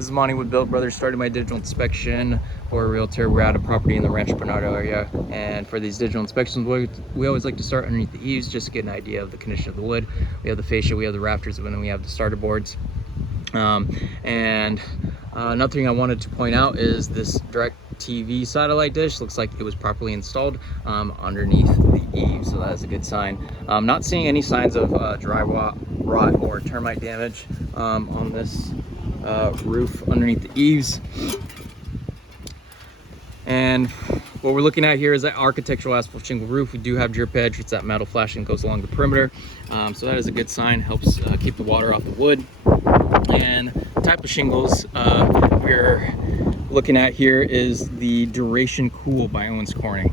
This is Monty with Build Brothers, starting my digital inspection for a realtor. We're at a property in the Rancho Bernardo area, and for these digital inspections, we always like to start underneath the eaves just to get an idea of the condition of the wood. We have the fascia, we have the rafters, and then we have the starter boards. Another thing I wanted to point out is this direct TV satellite dish looks like it was properly installed underneath the eaves, so that is a good sign. I'm not seeing any signs of dry rot or termite damage on this roof underneath the eaves. And what we're looking at here is that architectural asphalt shingle roof. We do have drip edge. It's that metal flashing goes along the perimeter, so that is a good sign. Helps keep the water off the wood. And the type of shingles we're looking at here is the Duration Cool by Owens Corning.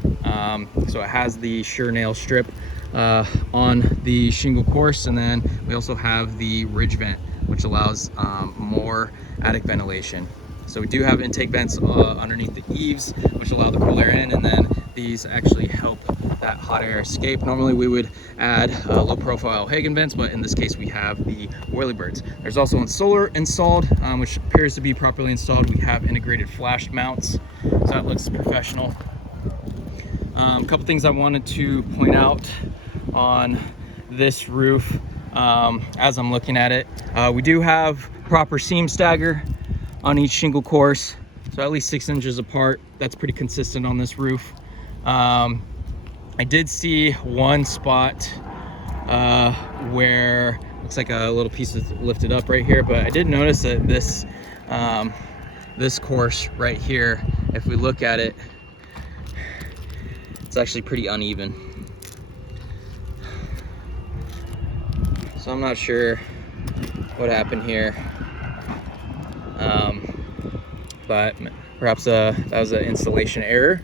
So it has the sure nail strip on the shingle course, and then we also have the ridge vent, which allows more attic ventilation. So we do have intake vents underneath the eaves, which allow the cool air in, and then these actually help that hot air escape. Normally we would add low profile Hagen vents, but in this case we have the Whirlybirds. There's also solar installed, which appears to be properly installed. We have integrated flash mounts, so that looks professional. A couple things I wanted to point out on this roof as I'm looking at it. We do have proper seam stagger on each shingle course, so at least 6 inches apart. That's pretty consistent on this roof. I did see one spot where looks like a little piece is lifted up right here, but I did notice that this this course right here, if we look at it, it's actually pretty uneven. So I'm not sure what happened here, but perhaps that was an installation error.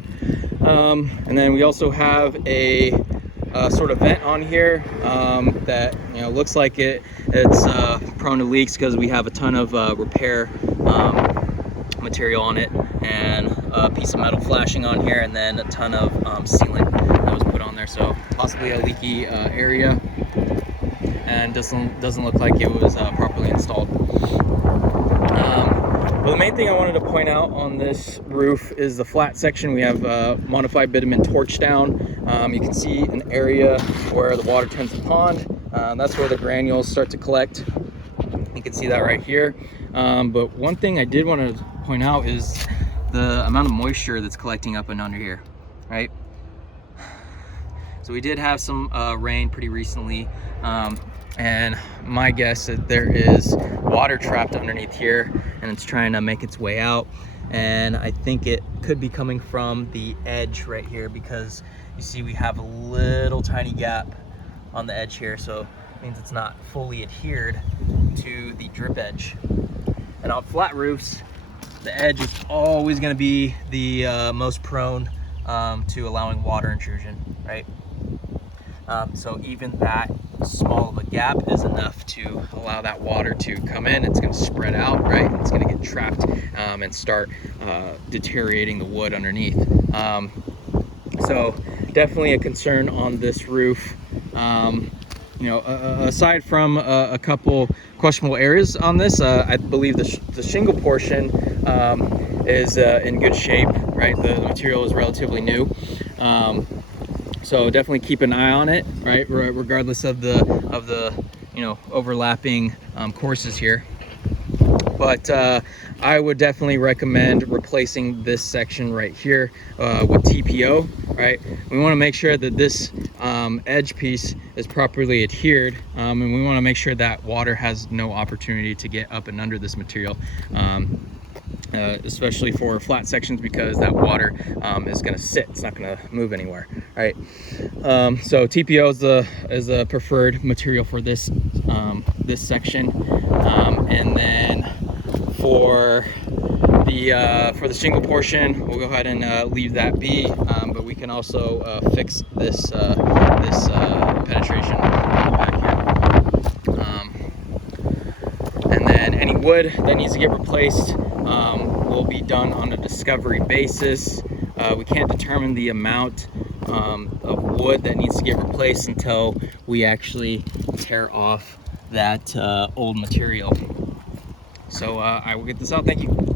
And then we also have a sort of vent on here that looks like it's prone to leaks because we have a ton of repair material on it, and a piece of metal flashing on here, and then a ton of sealant that was put on there, so possibly a leaky area, and doesn't look like it was properly installed. But the main thing I wanted to point out on this roof is the flat section. We have modified bitumen torch down. You can see an area where the water turns the pond. That's where the granules start to collect. You can see that right here. But one thing I did want to point out is the amount of moisture that's collecting up and under here, right? So we did have some rain pretty recently, and my guess that there is water trapped underneath here, and it's trying to make its way out. And I think it could be coming from the edge right here, because you see we have a little tiny gap on the edge here, so it means it's not fully adhered to the drip edge. And on flat roofs, the edge is always going to be the most prone to allowing water intrusion, right? So even that small of a gap is enough to allow that water to come in. It's going to spread out, right? It's going to get trapped and start deteriorating the wood underneath. So definitely a concern on this roof. Aside from a couple questionable areas on this, I believe the shingle portion is in good shape, right? The material is relatively new. So definitely keep an eye on it, right? Regardless of the overlapping courses here. But I would definitely recommend replacing this section right here with TPO, right? We want to make sure that this edge piece is properly adhered, and we want to make sure that water has no opportunity to get up and under this material. Especially for flat sections, because that water is going to sit. It's not going to move anywhere, right? So TPO is the preferred material for this this section, and then for the shingle portion, we'll go ahead and leave that be, but we can also fix this penetration back here. And then any wood that needs to get replaced will be done on a discovery basis. We can't determine the amount of wood that needs to get replaced until we actually tear off that old material. So I will get this out. Thank you.